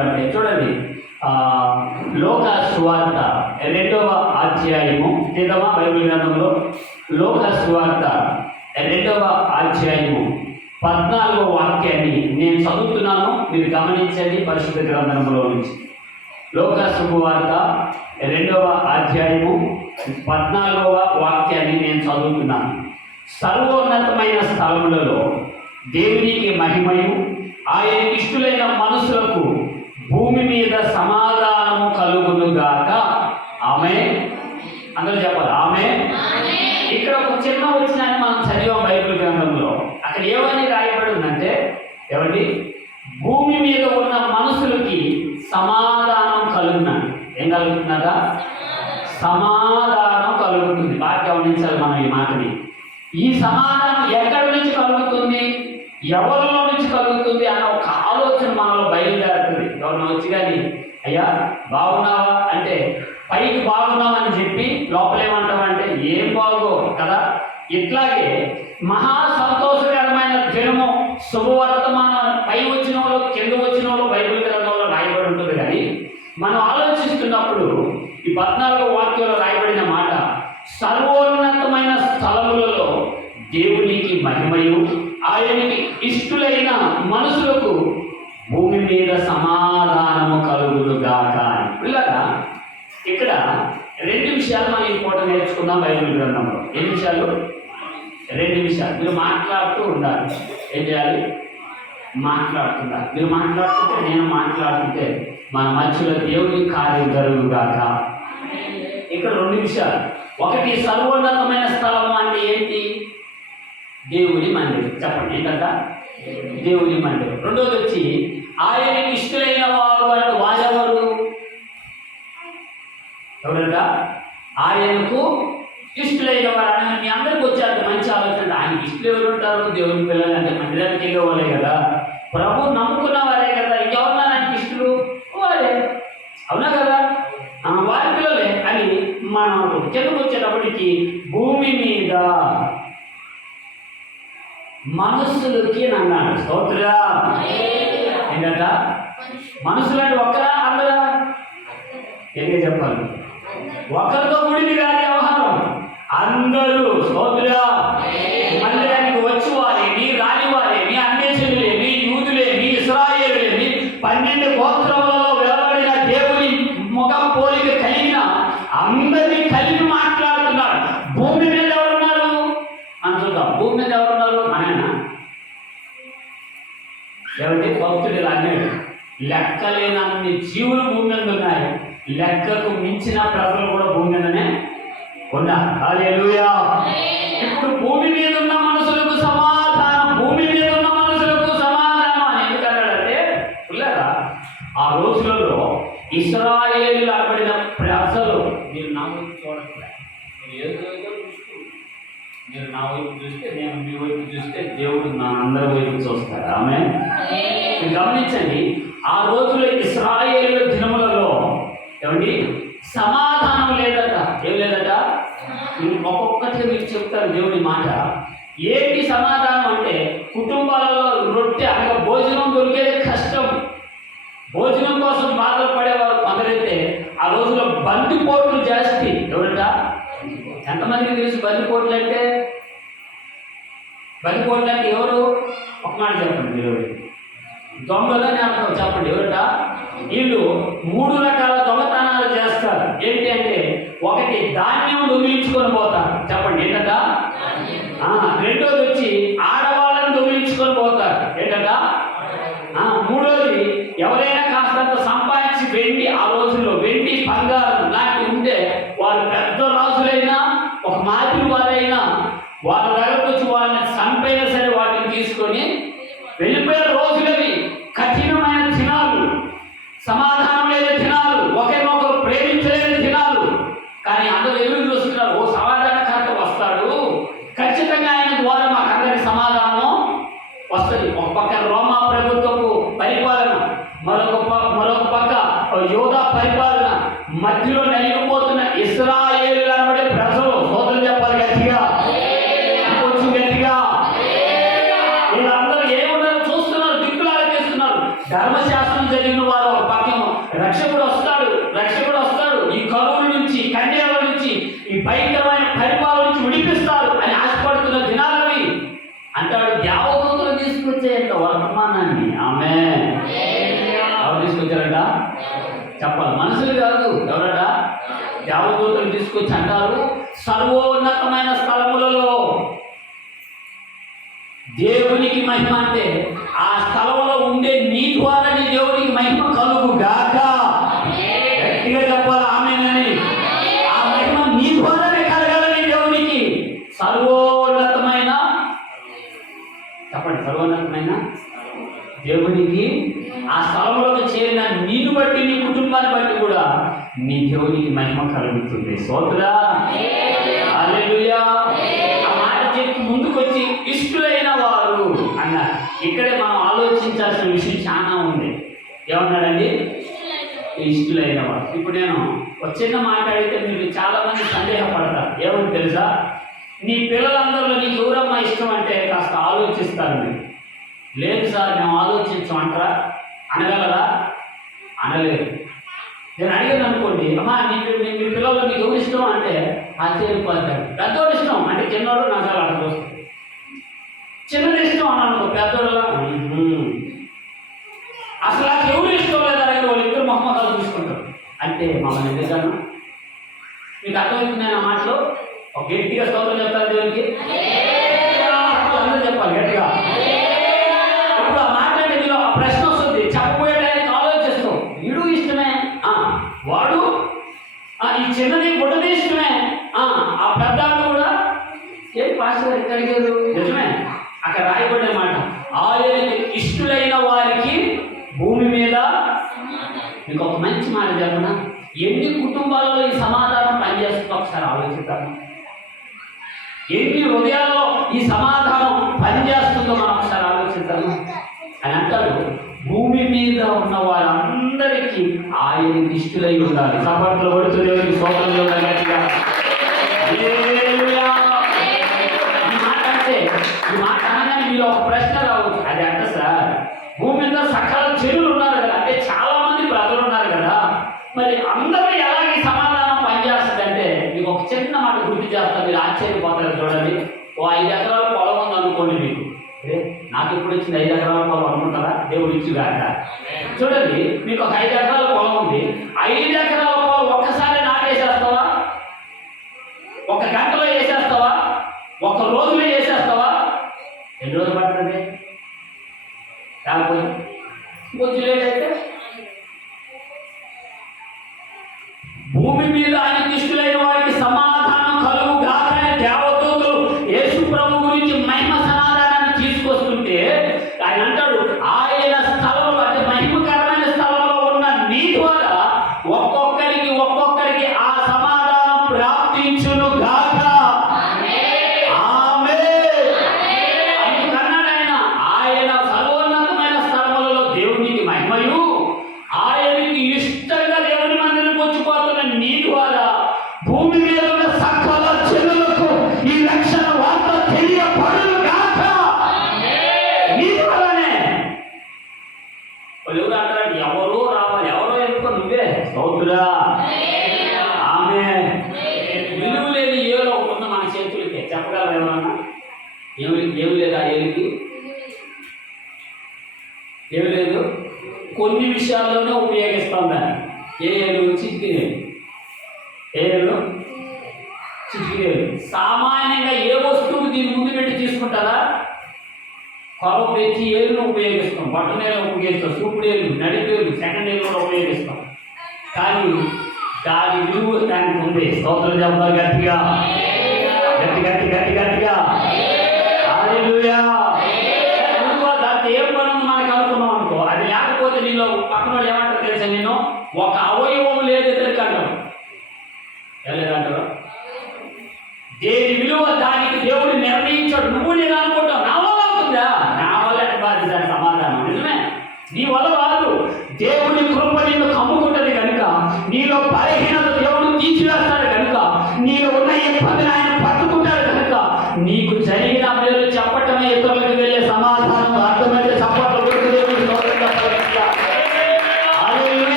అంటే చూడండి. లోక సువార్త రెండవ అధ్యాయము తీద్దామా బైబిల్ గ్రంథంలో? లోక సువార్త రెండవ అధ్యాయము పద్నాలుగో వాక్యాన్ని నేను చదువుతున్నాను మీరు గమనించండి పరిశుద్ధ గ్రంథంలో నుంచి. లోక శుభవార్త రెండవ అధ్యాయము పద్నాలుగవ వాక్యాన్ని నేను చదువుతున్నాను. సర్వోన్నతమైన స్థలములలో దేవునికి మహిమయు ఆయన ఇష్టులైన మనుషులకు భూమి మీద సమా పైకి బాగున్నామని చెప్పి లోపలేమంటామంటే ఏం బాగో కదా? ఇట్లాగే మహా సంతోషకరమైన దినము శుభవర్తమానం పై వచ్చిన వాళ్ళు కింద వచ్చిన వాళ్ళు బైబిల్ గ్రంథంలో రాయబడి ఉంటుంది కానీ మనం ఆలోచిస్తున్నప్పుడు ఈ పద్నాలుగో వాక్యంలో రాయబడిన మాట సర్వోన్నతమైన స్థలములలో దేవునికి మహిమయు ఆయనకి ఇష్టులైన మనుషులకు భూమి మీద సమాధానము కలుగును గాక పిల్లగా ఇక్కడ రెండు విషయాలు మనం ఈ నేర్చుకుందాం బైబిల్ గ్రంథంలో. ఎన్ని విషయాలు? రెండు విషయాలు. మీరు మాట్లాడుతూ ఉండాలి. ఏం చేయాలి? మాట్లాడుతున్నారు మీరు మాట్లాడుతుంటే నేను మాట్లాడుతుంటే మన మధ్యలో దేవుని కార్యం జరుగుగాక ఇక్కడ రెండు విషయాలు. ఒకటి సర్వోన్నతమైన స్థలం అంటే ఏంటి? దేవుని మందిరం. చెప్పండి ఏంటంట దేవుని మందిరం. రెండోది వచ్చి ఆయనకి ఇష్టమైన వారు అంటే వారెవరు ఎవరంట? ఆయనకు ఇష్టలైన వారు అని మీ అందరికి వచ్చారు మంచి ఆలోచన ఆయనకి ఇష్టలు ఎవరు ఉంటారు? దేవుని పిల్లలు అంటే మందిరానికి వెళ్ళే వాళ్ళే కదా. ప్రభు నమ్ముకున్న వారే కదా. ఇంకెవరన్నా ఆయనకి ఇష్టలు వారే. అవునా కదా? వారి పిల్లలే. అని మనం కిందకు వచ్చేటప్పటికి భూమి మీద మనస్సులకి అన్నాడు. స్తోత్రుడా. ఏంటంట మనుషులు ఒక్కరా అందరా తెలియజెప్పాలి ఒకరితో కూడింది కాదు వ్యవహారం. అందరూ స్తోత్రుడా మందిరానికి వచ్చి వారేమి రాని వారేమి అన్వేషణులేమి యూదులేమి ఇస్రాయేలులేమి పన్నెండు గోత్రములలో వెలబడిన దేవుని ముఖ పోలిక కలిగిన అందరినీ కలిపి మాట్లాడుతున్నాడు భూమి మీద ఎవరున్నారు? అని చూద్దాం. భూమి మీద ఎవరున్నారు? మనైనా ఏమంటే భక్తుడు ఇలా అన్నాడు లెక్కలేనన్ని జీవులు భూమి మీద ఉన్నాయి. లెక్కకు మించిన ప్రజలు కూడా భూమి మీదనే ఉన్నారు. ఇప్పుడు భూమి మీద ఉన్న మనుషులకు సమాధానం భూమి మీద ఉన్న మనుషులకు సమాధానం అని ఎందుకన్నాడంటే పిల్లరా ఆ రోజులలో ఇస్రాయేలు అనబడిన ప్రజలు మీరు నా వైపు చూడట్లే. మీరు ఏదో నా వైపు చూస్తే నేను మీ వైపు చూస్తే దేవుడు నా అందరి వైపు చూస్తాడు. ఆమె గమనించండి ఆ రోజుల్లో బందిపోట్లు అంటే ఎవరు? ఒక మాట చెప్పండి మీరు. దొంగలని అంటారు చెప్పండి ఎవరట? వీళ్ళు మూడు రకాల దొంగతనాలు చేస్తారు. ఏంటి అంటే ఒకటి ధాన్యం దొంగిలించుకొని పోతారు. చెప్పండి ఏంటట? రెండోది వచ్చి ఆడవాళ్ళని దొంగిలించుకొని పోతారు. ఏంటట? మూడోది ఎవరైనా కాస్తంత సంపాదించి వెండి ఆ రోజుల్లో వెండి బంగారం లాంటివి ఉంటే వాళ్ళు యోధ పరిపాలన మధ్యలో నలిగిపోతున్న ఇస్రాయల్ చెప్పాలి. మనుషులు కాదు ఎవరట? దేవదూతలు తీసుకొచ్చి అంటారు సర్వోన్నతమైన స్థలములలో దేవునికి మహిమ అంటే ఆ స్థలంలో బట్టి నీ కుటుంబాన్ని బట్టి కూడా నీ దేవునికి మహిమ కలుగుతుంది. సోదరా ముందుకొచ్చి ఇష్టలైన వారు అన్నారు. ఇక్కడే మనం ఆలోచించాల్సిన విషయం చాలా ఉంది. ఏమన్నాడండి ఇష్టలైన వారు. ఇప్పుడు నేను ఒక చిన్న మాట అడిగితే మీరు చాలా మంది సందేహపడతారు. ఏమని తెలుసా? నీ పిల్లలందరిలో నీకు ఎవరమ్మా ఇష్టం అంటే కాస్త ఆలోచిస్తారు మీరు లేదు సార్ మేము ఆలోచించమంటారా? అనగలరా? అనలేదు. నేను అడిగాను అనుకోండి అమ్మా నీ పి- నీ మీ పిల్లలు నీకు ఎవరు ఇష్టం? అంటే ఆశ్చర్యపోతాడు పెద్దోడు ఇష్టం. అంటే చిన్నోడు నా చాలా అర్థం వస్తుంది. చిన్నది ఇష్టం అని అనుకో పెద్దోడులా "మ్మ్." అసలు నాకు ఎవరు ఇష్టం లేదా వాళ్ళు ఇద్దరు మొహమ్మదాలు చూసుకుంటారు. అంటే మమ్మల్ని ఎందుకన్నా? మీకు అర్థమవుతుంది నేను ఆ మాటలో? ఒక గట్టిగా స్తోత్రం చెప్తారు దేవునికి? అందరూ చెప్పాలి గట్టిగా. ఈ చిన్నది బుడ్డది ఇష్టమే. ఆ, ఆ పెద్ద కూడా ఏం పాస్టర్ ఎక్కడ నిజమే. అక్కడ రాయబడిన మాట. ఆయనకి ఇష్టలైన వారికి భూమి మీద మీకు ఒక మంచి మాట చెప్పనా? ఎన్ని కుటుంబాలలో ఈ సమాధానం పనిచేస్తుందో ఒకసారి ఆలోచిద్దాం. ఎన్ని హృదయాల్లో ఈ సమాధానం పనిచేస్తుందో మనం ఒకసారి ఆలోచిద్దాము అని అంటాడు. భూమి మీద ఉన్న వారందరికీ ఆయన ఇష్టలై ఉండాలి. సపట్లో పడుతూ దేవునికి గంటలో వేసేస్తావా? ఒక రోజులో వేసేస్తావా? ఎన్ని రోజులు పడుతుంది? కాకపోతే కొంచెం లేట్ అయితే భూమి మీద ఏమి ఏమి లేదా ఏలికి ఏమి లేదు. కొన్ని విషయాల్లోనే ఉపయోగిస్తాం దాన్ని. ఏ ఏలు చిక్కినేలు ఏ ఏలు చిక్కినేలు సామాన్యంగా ఏ వస్తువు దీని ముందు పెట్టి తీసుకుంటారా? కొరవ పెంచి ఏలును ఉపయోగిస్తాం. బట్టనేలు ఉపయోగిస్తాం. సూపుడు ఏళ్ళు నడిపేళ్ళు సెకండ్ ఏళ్ళు కూడా ఉపయోగిస్తాం. కానీ దాని విలువ దానికి ఉంది స్తోత్రం చెప్పాలి గట్టిగా.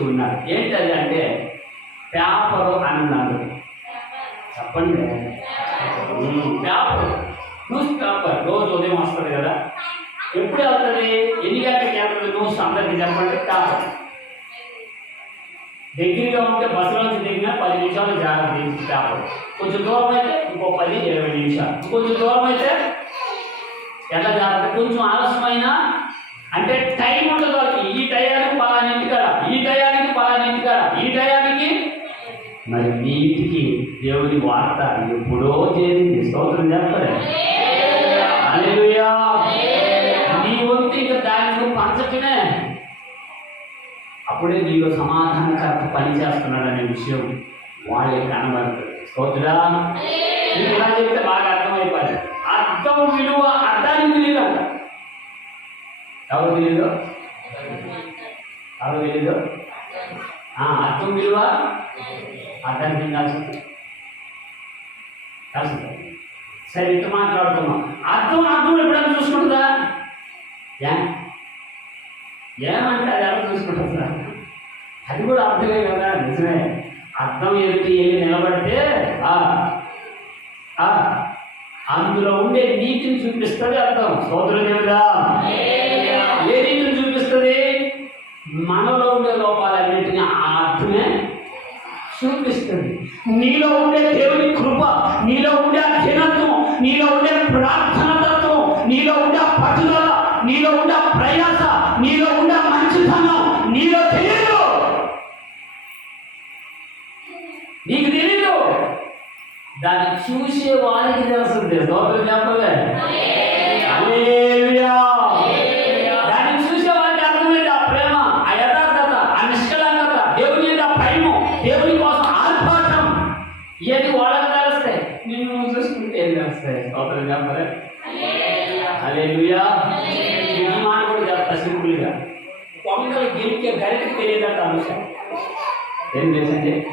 చేస్తూ ఉన్నారు. ఏంటది అంటే పేపరు అన్నారు చెప్పండి. పేపర్. News paper. రోజు ఉదయం వస్తుంది కదా. ఎప్పుడు వెళ్తుంది? ఎన్ని గంటలకి వెళ్తుంది న్యూస్? అందరికీ చెప్పండి. పేపర్. దగ్గరగా ఉంటే బస్సులో నుంచి దిగిన పది నిమిషాలు జాగ్రత్త పేపర్. కొంచెం దూరం అయితే ఇంకో పది ఇరవై నిమిషాలు. కొంచెం దూరం అయితే ఎంత జాగ్రత్త? కొంచెం ఆలస్యమైనా అంటే టైం ఉండదు వాళ్ళకి. ఈ టయానికి పలానింటి కదా ఈ టయానికి పలానా ఈ టయానికి మరి నీటికి దేవుని వార్త ఎప్పుడో చేరింది. స్తోత్రం చెప్పలే నీ వంతు ఇంకా దాని నువ్వు పంచటమే అప్పుడే నీలో సమాధానకర్త పని చేస్తున్నాడనే విషయం వాళ్ళే కనబడుతుంది స్తోత్రుడా ఇలా చెప్తే బాగా అర్థమైపోయింది అర్థం విలువ అర్థానికి తెలియదు ఎవరు తెలియదు? ఎవరు తెలియదు? అర్థం విలువ? అర్థానికి ఏం కాల్సింది సరే ఇట్లా మాట్లాడుతున్నాం అర్థం అర్థం ఎప్పుడైనా చూసుకుంటుందా? ఏ ఏమంటే అది ఎలా చూసుకుంటుందా? అది కూడా అర్థమే కదా నిజమే. అర్థం ఎదుటి వెళ్ళి నిలబడితే ఆ, ఆ, అందులో ఉండే నీతిని చూపిస్తుంది అర్థం. సోదరు దేవుడా ఏ చూపిస్తుంది మనలో ఉండే లోపాలన్నింటినీ ఆ అర్థమే చూపిస్తుంది నీలో ఉండే దేవుని కృప నీలో ఉండే ఘనత్వం నీలో ఉండే ప్రార్థన తత్వం నీలో ఉండే పట్టుదల నీలో ఉండే ప్రయాస నీలో ఉండే మంచితనం నీలో తెలియదు నీకు తెలీదు. దాన్ని చూసే వారికి తెలుస్తుంది చెప్పలే హల్లెలూయా. ఈ మాట కూడా చెప్తా సింపుల్గా పొంగల్ గెలికే గరిటకి తెలియదంట అంశం ఏం తెలుసండి?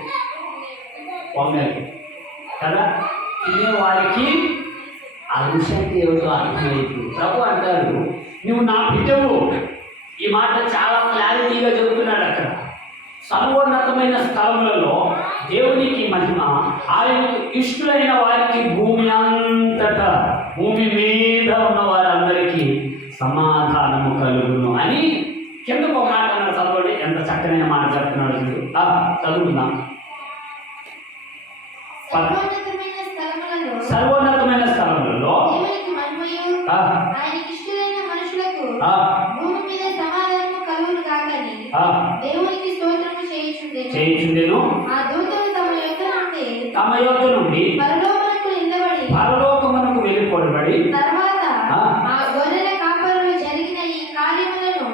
కదా? తినే వారికి అంటే ఏమిటో అర్థమైంది. ప్రభు అంటారు నువ్వు నా బిడ్డవు. ఈ మాట చాలా క్లారిటీగా చెబుతున్నాడు అక్కడ. సర్వోన్నతమైన స్థలములలో దేవునికి మహిమ ఆయనకు ఇష్టలైన వారికి భూమి అంతటా భూమి మీద ఉన్న వారందరికీ సమాధానము కలుగును అని కిందకు ఒక మాట అన్నాడు చదవండి. ఎంత చక్కనైన మాట చెప్తున్నాడు చదువుకుందాం. సర్వోన్నతమైన చేయుచుండెను. చేయించుండెను. ఆ దూతలు తమ యొక్క నుండి తమ యొక్క నుండి పరలోకమునకు వెళ్ళిపోబడి తర్వాత ఆ. ఆ గొర్రెల కాపరులు జరిగిన ఈ కార్యములను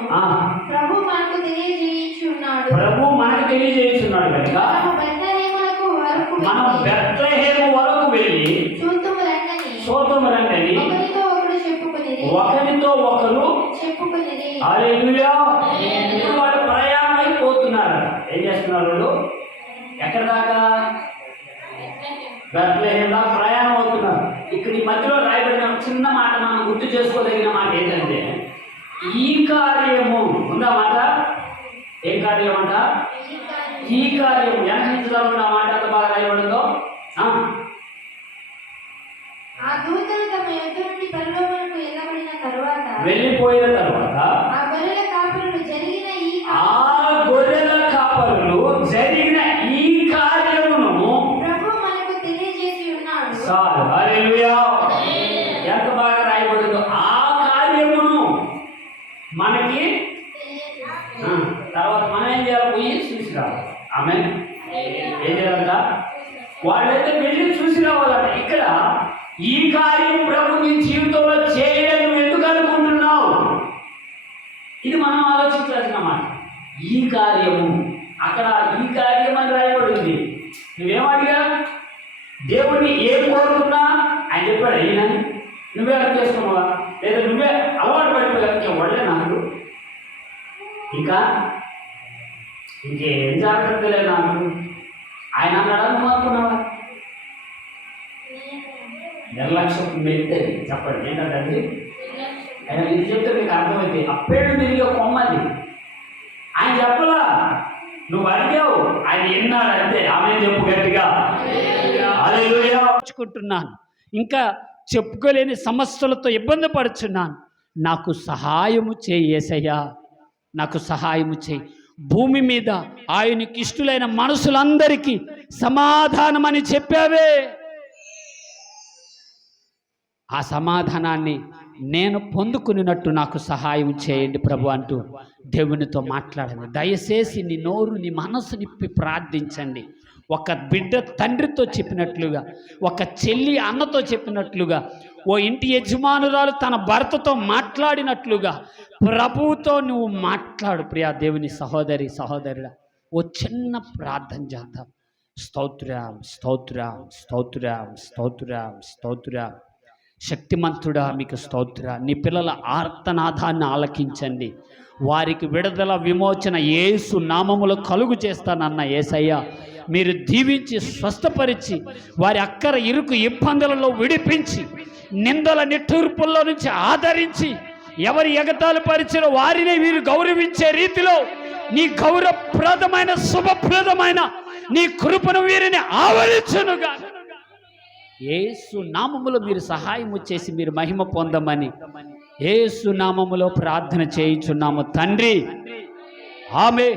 ప్రభు మనకు తెలియజేయుచున్నాడు. ప్రభు మనకు తెలియజేస్తున్నాడు కనుక వరకు మనం బెత్లహేము వరకు వెళ్ళి సోతము రండి ఒకరితో ఒకరు హల్లెలూయా. ఇప్పుడు వాళ్ళు ప్రయాణం అయిపోతున్నారు ఏం చేస్తున్నారు ఎక్కడ దాకా? బెత్లహేమ్లా ప్రయాణం అవుతున్నారు ఇక్కడ ఈ మధ్యలో రాయబడిన చిన్న మాట మనం గుర్తు చేసుకోదగిన మాట ఏంటంటే ఈ కార్యము ఉందా మాట? ఏం కార్యం అంట? ఈ కార్యం వెనకించడం ఆ మాట ఎంత బాగా రాయబడిందో ఆ, ఆ ఇది మనం ఆలోచించాల్సిన మాట ఈ కార్యము అక్కడ ఈ కార్యం అని రాయబడింది నువ్వేం అడిగా? దేవుణ్ణి ఏం కోరుకున్నా ఆయన చెప్పాడు అయినని నువ్వే అర్థం చేసుకున్నావా? లేదా నువ్వే అలవాటు పడిపోయా వాళ్ళే నాకు? ఇంకా ఇంకేం జాగ్రత్తలే నాకు? ఆయన అన్నాడా నువ్వు అనుకున్నావా? నిర్లక్ష్యం మెత్తది. చెప్పండి ఏంటంటే ఆయన ఇది చెప్తే మీకు అర్థమైంది అప్పేడు ఆయన చెప్పలా. నువ్వు అడిగావు ఆయన విన్నాడు అంతే ఆమె చెప్పు గట్టిగా. నేర్చుకుంటున్నాను. ఇంకా చెప్పుకోలేని సమస్యలతో ఇబ్బంది పడుచున్నాను. నాకు సహాయము చేయేసయ్యా నాకు సహాయము చేయి. భూమి మీద ఆయనకి ఇష్టలైన మనుషులందరికీ సమాధానం అని చెప్పావే. ఆ సమాధానాన్ని నేను పొందుకున్నట్టు నాకు సహాయం చేయండి ప్రభు అంటూ దేవునితో మాట్లాడండి దయచేసి నీ నోరు నీ మనసు నిప్పి ప్రార్థించండి. ఒక బిడ్డ తండ్రితో చెప్పినట్లుగా ఒక చెల్లి అన్నతో చెప్పినట్లుగా ఓ ఇంటి యజమానురాలు తన భర్తతో మాట్లాడినట్లుగా ప్రభువుతో నువ్వు మాట్లాడు ప్రియా దేవుని సహోదరి సహోదరుడా. ఓ చిన్న ప్రార్థన చేద్దాం. స్తోత్రం స్తోత్రం స్తోత్రం స్తోత్రం స్తోత్రం. శక్తిమంతుడా మీకు స్తోత్ర. నీ పిల్లల ఆర్తనాదాన్ని ఆలకించండి. వారికి విడుదల విమోచన ఏసు నామములు కలుగు చేస్తానన్న ఏసయ్య. మీరు దీవించి స్వస్థపరిచి వారి అక్కర ఇరుకు ఇబ్బందులలో విడిపించి నిందల నిట్టూర్పుల్లో నుంచి ఆదరించి ఎవరి ఎగతాలు పరిచిన వారిని వీరు గౌరవించే రీతిలో నీ గౌరవప్రదమైన శుభప్రదమైన నీ కృపను వీరిని ఆవరించునుగా ఏసు నామములో మీరు సహాయము చేసి మీరు మహిమ పొందమని ఏసు నామములో ప్రార్థన చేయించున్నాము తండ్రి. ఆమె